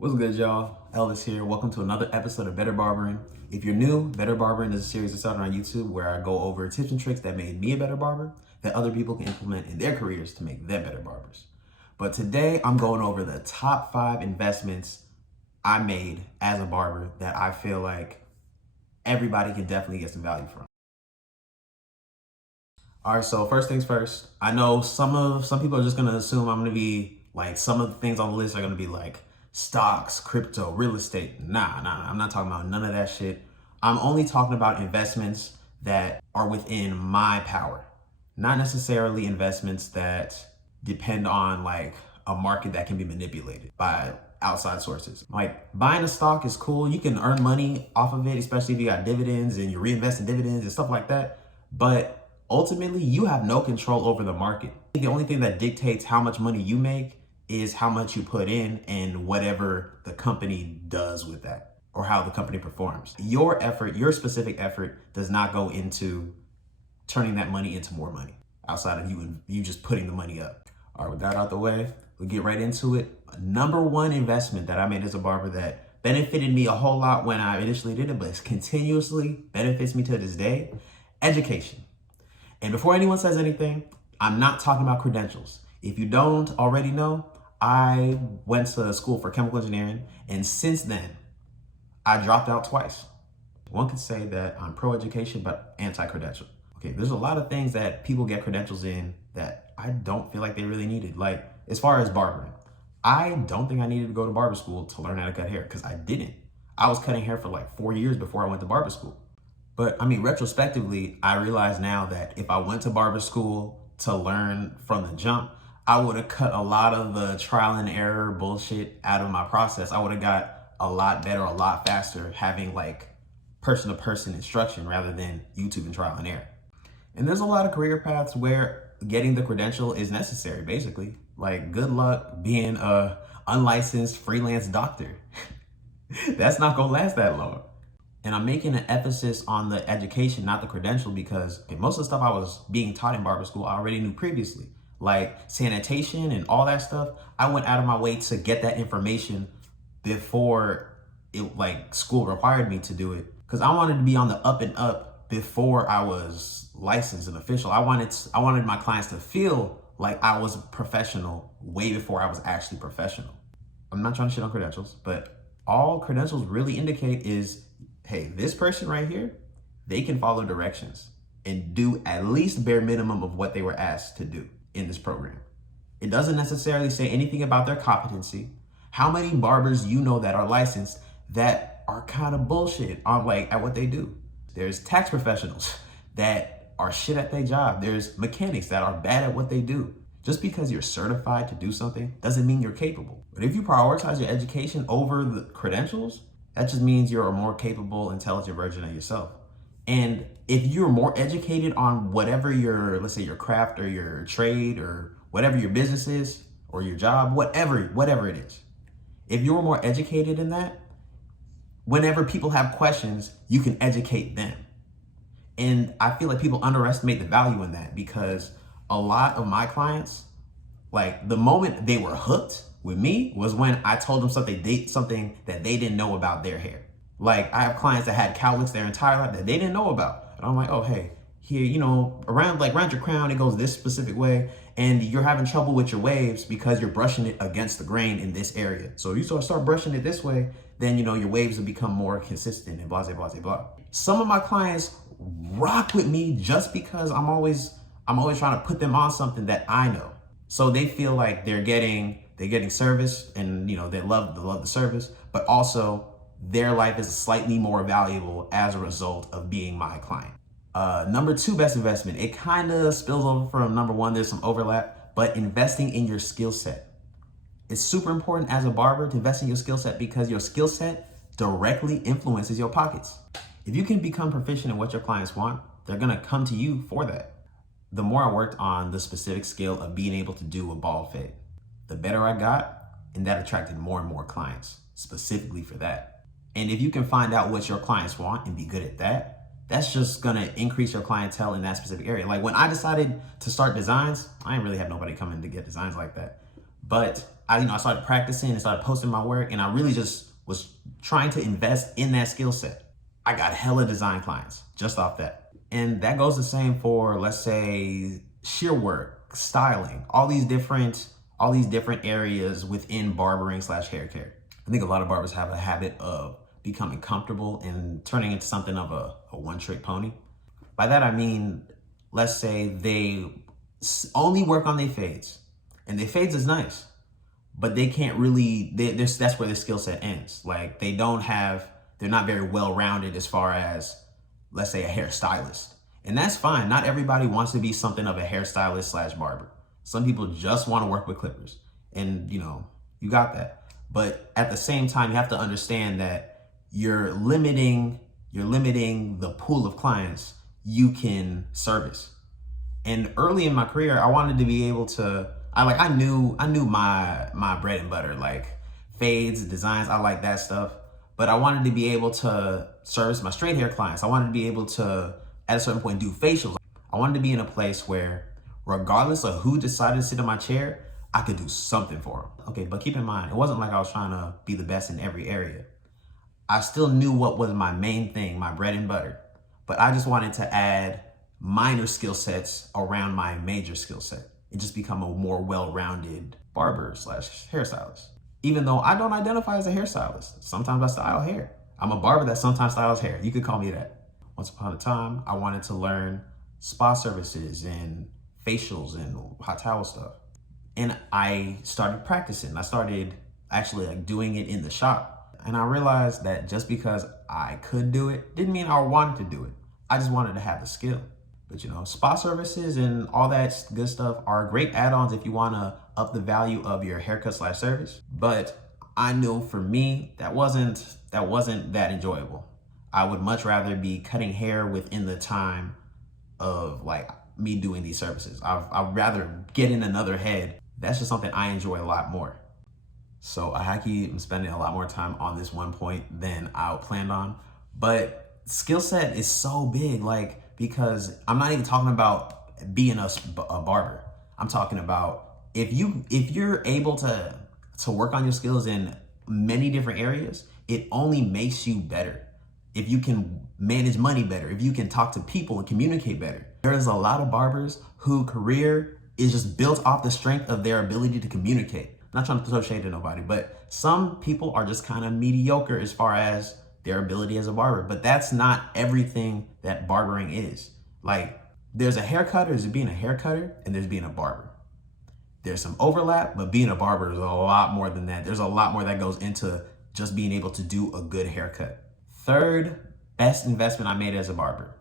What's good, y'all? Elvis here. Welcome to another episode of Better Barbering. If you're new, Better Barbering is a series that's started on YouTube where I go over tips and tricks that made me a better barber that other people can implement in their careers to make them better barbers. But today I'm going over the top 5 investments I made as a barber that I feel like everybody can definitely get some value from. All right, so first things first, I know some people are just gonna assume I'm gonna be like, some of the things on the list are gonna be like stocks, crypto, real estate. Nah, I'm not talking about none of that shit. I'm only talking about investments that are within my power, not necessarily investments that depend on like a market that can be manipulated by outside sources. Like buying a stock is cool. You can earn money off of it, especially if you got dividends and you reinvest in dividends and stuff like that. But ultimately, you have no control over the market. The only thing that dictates how much money you make is how much you put in and whatever the company does with that or how the company performs. Your effort, your specific effort does not go into turning that money into more money outside of you just putting the money up. All right, with that out the way, we'll get right into it. Number one investment that I made as a barber that benefited me a whole lot when I initially did it, but continuously benefits me to this day, education. And before anyone says anything, I'm not talking about credentials. If you don't already know, I went to school for chemical engineering, and since then, I dropped out twice. One could say that I'm pro-education, but anti-credential. Okay, there's a lot of things that people get credentials in that I don't feel like they really needed. Like, as far as barbering, I don't think I needed to go to barber school to learn how to cut hair, because I didn't. I was cutting hair for like 4 years before I went to barber school. But I mean, retrospectively, I realize now that if I went to barber school to learn from the jump, I would have cut a lot of the trial and error bullshit out of my process. I would have got a lot better, a lot faster, having like person-to-person instruction rather than YouTube and trial and error. And there's a lot of career paths where getting the credential is necessary, basically. Like, good luck being a unlicensed freelance doctor. That's not gonna last that long. And I'm making an emphasis on the education, not the credential, because most of the stuff I was being taught in barber school, I already knew previously. Like sanitation and all that stuff, I went out of my way to get that information before it, like, school required me to do it. Because I wanted to be on the up and up before I was licensed and official. I wanted my clients to feel like I was a professional way before I was actually professional. I'm not trying to shit on credentials, but all credentials really indicate is, hey, this person right here, they can follow directions and do at least bare minimum of what they were asked to do in this program. It doesn't necessarily say anything about their competency. How many barbers you know that are licensed that are kind of bullshit on at what they do? There's tax professionals that are shit at their job. There's mechanics that are bad at what they do. Just because you're certified to do something doesn't mean you're capable. But if you prioritize your education over the credentials, that just means you're a more capable, intelligent version of yourself. And if you're more educated on whatever your, let's say your craft or your trade or whatever your business is or your job, whatever it is, if you're more educated in that, whenever people have questions, you can educate them. And I feel like people underestimate the value in that, because a lot of my clients, like, the moment they were hooked with me was when I told them something that they didn't know about their hair. Like, I have clients that had cowlicks their entire life that they didn't know about. And I'm like, oh, hey, here, around your crown, it goes this specific way. And you're having trouble with your waves because you're brushing it against the grain in this area. So you start brushing it this way, then, your waves will become more consistent and blah, blah, blah, blah. Some of my clients rock with me just because I'm always trying to put them on something that I know. So they feel like they're getting service, and they love the service, but also their life is slightly more valuable as a result of being my client. Number 2 best investment, it kind of spills over from number 1. There's some overlap, but investing in your skill set. It's super important as a barber to invest in your skill set, because your skill set directly influences your pockets. If you can become proficient in what your clients want, they're gonna come to you for that. The more I worked on the specific skill of being able to do a bald fade, the better I got, and that attracted more and more clients specifically for that. And if you can find out what your clients want and be good at that, that's just gonna increase your clientele in that specific area. Like, when I decided to start designs, I didn't really have nobody coming to get designs like that. But I started practicing and started posting my work, and I really just was trying to invest in that skill set. I got hella design clients just off that. And that goes the same for, let's say, shear work, styling, all these different areas within barbering / hair care. I think a lot of barbers have a habit of becoming comfortable and turning into something of a one-trick pony. By that I mean, let's say they only work on their fades, and their fades is nice, but they can't really, that's where their skill set ends. Like they're not very well-rounded as far as, let's say, a hairstylist. And that's fine. Not everybody wants to be something of a hairstylist / barber. Some people just want to work with clippers, and you got that. But at the same time, you have to understand that you're limiting the pool of clients you can service. And early in my career, I wanted to be able to, I knew my bread and butter, like fades, designs, I like that stuff. But I wanted to be able to service my straight hair clients. I wanted to be able to, at a certain point, do facials. I wanted to be in a place where, regardless of who decided to sit in my chair, I could do something for them. Okay, but keep in mind, it wasn't like I was trying to be the best in every area. I still knew what was my main thing, my bread and butter. But I just wanted to add minor skill sets around my major skill set and just become a more well-rounded barber / hairstylist. Even though I don't identify as a hairstylist, sometimes I style hair. I'm a barber that sometimes styles hair. You could call me that. Once upon a time, I wanted to learn spa services and facials and hot towel stuff. And I started practicing. I started actually doing it in the shop. And I realized that just because I could do it didn't mean I wanted to do it. I just wanted to have the skill. But spa services and all that good stuff are great add-ons if you want to up the value of your haircut / service. But I knew for me, that wasn't that enjoyable. I would much rather be cutting hair within the time of me doing these services. I'd rather get in another head. That's just something I enjoy a lot more. So I am spending a lot more time on this one point than I planned on. But skill set is so big, because I'm not even talking about being a barber. I'm talking about if you're able to work on your skills in many different areas, it only makes you better. If you can manage money better, if you can talk to people and communicate better. There's a lot of barbers whose career is just built off the strength of their ability to communicate. Not trying to throw shade to nobody, but some people are just kind of mediocre as far as their ability as a barber. But that's not everything that barbering is. There's a haircutter, there's being a haircutter, and there's being a barber. There's some overlap, but being a barber is a lot more than that. There's a lot more that goes into just being able to do a good haircut. Third best investment I made as a barber,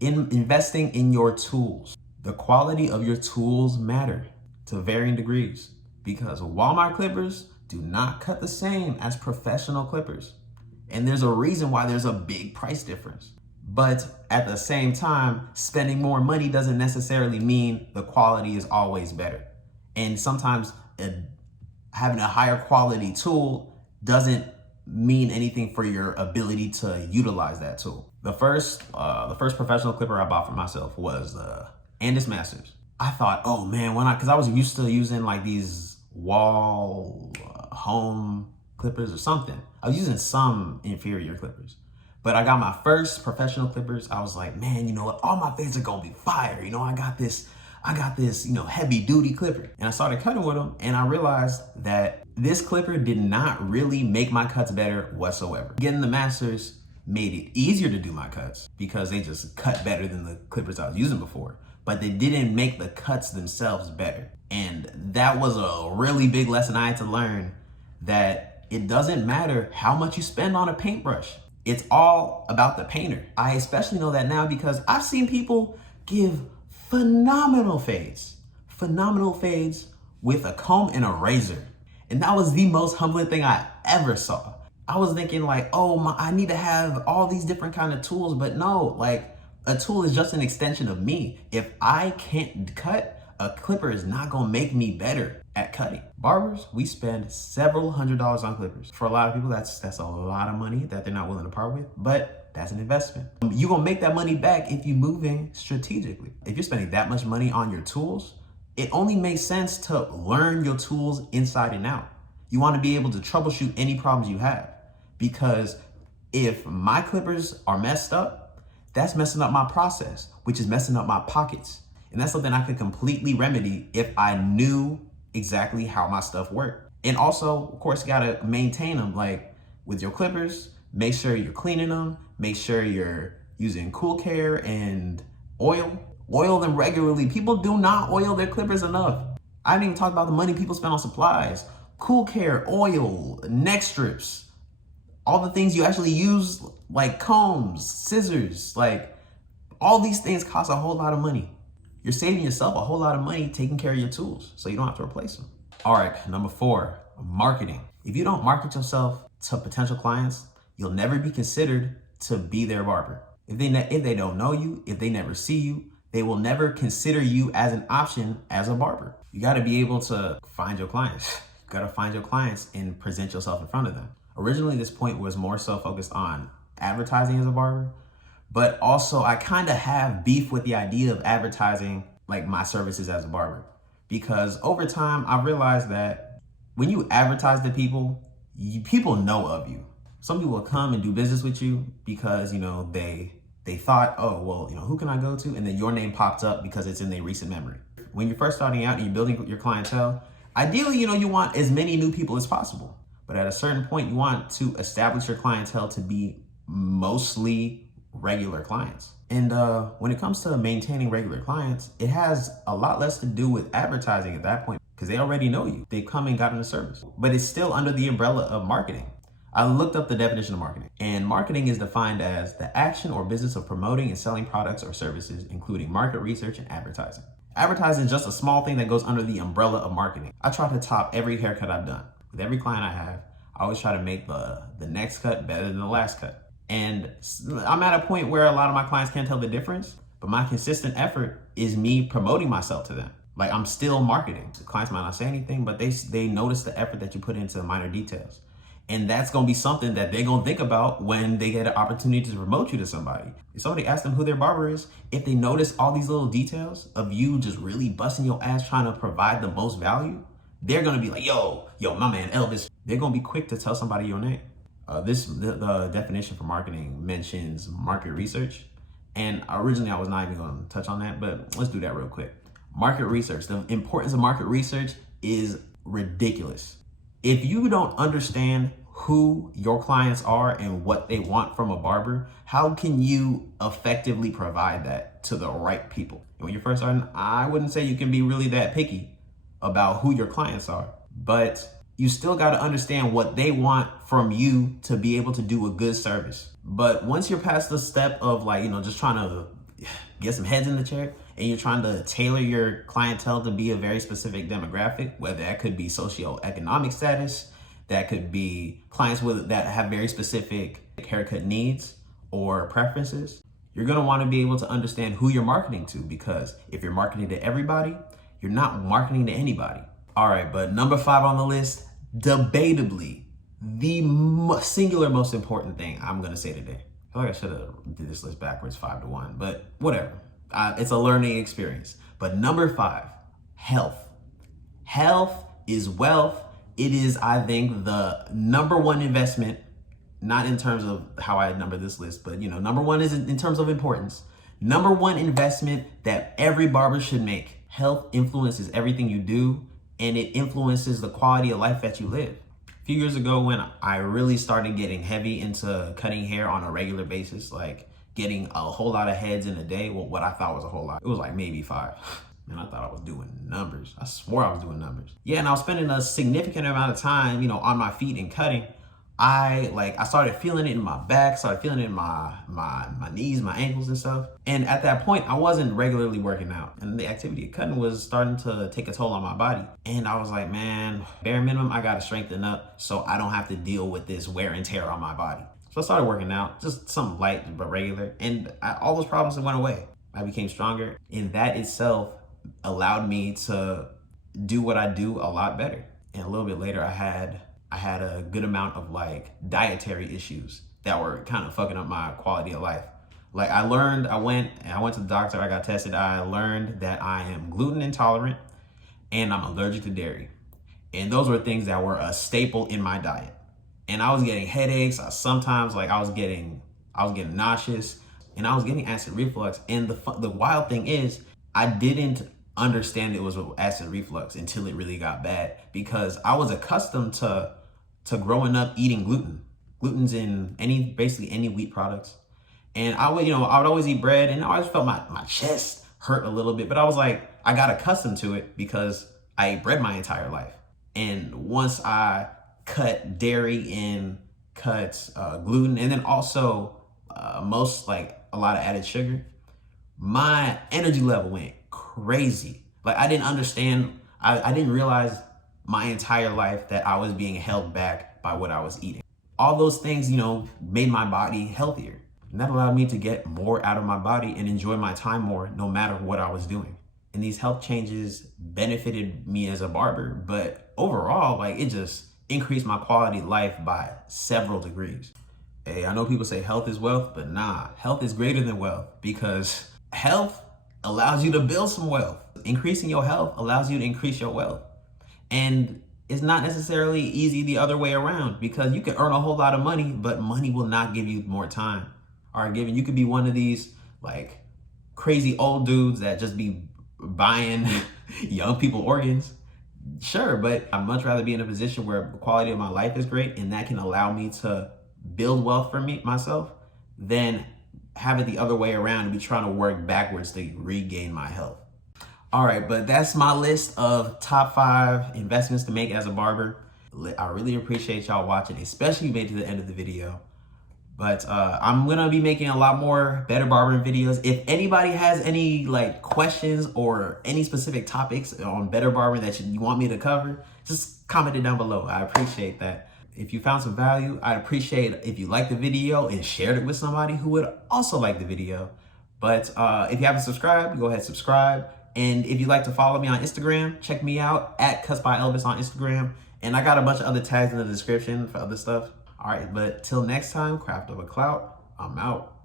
investing in your tools. The quality of your tools matter to varying degrees, because Walmart clippers do not cut the same as professional clippers. And there's a reason why there's a big price difference. But at the same time, spending more money doesn't necessarily mean the quality is always better. And sometimes having a higher quality tool doesn't mean anything for your ability to utilize that tool. The first professional clipper I bought for myself was the Andis Masters. I thought, oh man, because I was used to using these wall home clippers or something. I was using some inferior clippers. But I got my first professional clippers. I was like, man, you know what? All my fades are gonna be fire. I got this, heavy duty clipper. And I started cutting with them, and I realized that this clipper did not really make my cuts better whatsoever. Getting the Masters made it easier to do my cuts because they just cut better than the clippers I was using before. But they didn't make the cuts themselves better. And that was a really big lesson I had to learn, that it doesn't matter how much you spend on a paintbrush. It's all about the painter. I especially know that now because I've seen people give phenomenal fades with a comb and a razor. And that was the most humbling thing I ever saw. I was thinking I need to have all these different kind of tools, but no, a tool is just an extension of me. If I can't cut, a clipper is not gonna make me better at cutting. Barbers, we spend several $100s on clippers. For a lot of people, that's a lot of money that they're not willing to part with, but that's an investment. You're gonna make that money back if you're moving strategically. If you're spending that much money on your tools, It only makes sense to learn your tools inside and out. You want to be able to troubleshoot any problems you have, because if my clippers are messed up, that's messing up my process, which is messing up my pockets. And that's something I could completely remedy if I knew exactly how my stuff worked. And also, of course, you gotta maintain them. Like with your clippers, make sure you're cleaning them, make sure you're using cool care and oil. Oil them regularly. People do not oil their clippers enough. I didn't even talk about the money people spend on supplies. Cool care, oil, neck strips, all the things you actually use, like combs, scissors, like all these things cost a whole lot of money. You're saving yourself a whole lot of money taking care of your tools, so you don't have to replace them. All right, number 4, marketing. If you don't market yourself to potential clients, you'll never be considered to be their barber. If they don't know you, if they never see you, they will never consider you as an option as a barber. You gotta be able to find your clients. You gotta find your clients and present yourself in front of them. Originally, this point was more so focused on advertising as a barber, but also I kind of have beef with the idea of advertising like my services as a barber, because over time I realized that when you advertise to people, people know of you. Some people will come and do business with you because, they thought, oh, well, who can I go to? And then your name popped up because it's in their recent memory. When you're first starting out and you're building your clientele, ideally, you want as many new people as possible. But at a certain point, you want to establish your clientele to be mostly regular clients. And when it comes to maintaining regular clients, it has a lot less to do with advertising at that point, because they already know you. They've come and gotten the service. But it's still under the umbrella of marketing. I looked up the definition of marketing, and marketing is defined as the action or business of promoting and selling products or services, including market research and advertising. Advertising is just a small thing that goes under the umbrella of marketing. I try to top every haircut I've done. With every client I have, I always try to make the next cut better than the last cut. And I'm at a point where a lot of my clients can't tell the difference, but my consistent effort is me promoting myself to them. Like, I'm still marketing. The clients might not say anything, but they notice the effort that you put into the minor details. And that's gonna be something that they're gonna think about when they get an opportunity to promote you to somebody. If somebody asks them who their barber is, if they notice all these little details of you just really busting your ass trying to provide the most value, they're gonna be like, yo, my man Elvis. They're gonna be quick to tell somebody your name. The definition for marketing mentions market research. And originally I was not even gonna touch on that, but let's do that real quick. Market research, the importance of market research is ridiculous. If you don't understand who your clients are and what they want from a barber, how can you effectively provide that to the right people? And when you're first starting, I wouldn't say you can be really that picky about who your clients are, but you still got to understand what they want from you to be able to do a good service. But once you're past the step of just trying to get some heads in the chair, and you're trying to tailor your clientele to be a very specific demographic, whether that could be socioeconomic status, that could be clients that have very specific haircut needs or preferences, you're gonna wanna be able to understand who you're marketing to, because if you're marketing to everybody, you're not marketing to anybody. All right, but number 5 on the list, debatably, the singular most important thing I'm gonna say today. I feel like I should have did this list backwards 5 to 1, but whatever. It's a learning experience. But number 5, health. Health is wealth. It is, I think, the number one investment, not in terms of how I number this list, but number one is in terms of importance. Number one investment that every barber should make. Health influences everything you do, and it influences the quality of life that you live. A few years ago, when I really started getting heavy into cutting hair on a regular basis, like getting a whole lot of heads in a day, well, what I thought was a whole lot, it was like maybe 5. And I thought I was doing numbers. I swore I was doing numbers. Yeah, and I was spending a significant amount of time, on my feet and cutting. I started feeling it in my back, started feeling it in my knees, my ankles and stuff. And at that point, I wasn't regularly working out. And the activity of cutting was starting to take a toll on my body. And I was like, man, bare minimum, I gotta strengthen up so I don't have to deal with this wear and tear on my body. So I started working out, just something light but regular. And all those problems went away. I became stronger. And that itself allowed me to do what I do a lot better. And a little bit later, I had a good amount of dietary issues that were kind of fucking up my quality of life. I went to the doctor, I got tested. I learned that I am gluten intolerant, and I'm allergic to dairy. And those were things that were a staple in my diet. And I was getting headaches. Sometimes like I was getting nauseous, and I was getting acid reflux. And the wild thing is, I didn't understand it was acid reflux until it really got bad, because I was accustomed to growing up eating gluten. Gluten's in basically any wheat products. And I would always eat bread, and I always felt my chest hurt a little bit, but I was like, I got accustomed to it because I ate bread my entire life. And once I cut dairy and cut gluten, and then also a lot of added sugar, my energy level went crazy. Like I didn't understand, I didn't realize my entire life that I was being held back by what I was eating. All those things, made my body healthier. And that allowed me to get more out of my body and enjoy my time more, no matter what I was doing. And these health changes benefited me as a barber, but overall, like it just increased my quality of life by several degrees. Hey, I know people say health is wealth, but nah, health is greater than wealth, because health allows you to build some wealth. Increasing your health allows you to increase your wealth. And it's not necessarily easy the other way around, because you can earn a whole lot of money, but money will not give you more time. All right, you could be one of these like crazy old dudes that just be buying young people organs. Sure, but I'd much rather be in a position where the quality of my life is great and that can allow me to build wealth for myself, than have it the other way around and be trying to work backwards to regain my health. All right, but that's my list of top 5 investments to make as a barber. I really appreciate y'all watching, especially if you made it to the end of the video. But I'm gonna be making a lot more better barbering videos. If anybody has any questions or any specific topics on better barbering that you want me to cover, just comment it down below. I appreciate that. If you found some value, I'd appreciate if you liked the video and shared it with somebody who would also like the video. But if you haven't subscribed, go ahead and subscribe. And if you'd like to follow me on Instagram, check me out at Cuts by Elvis on Instagram. And I got a bunch of other tags in the description for other stuff. All right, but till next time, craft over clout, I'm out.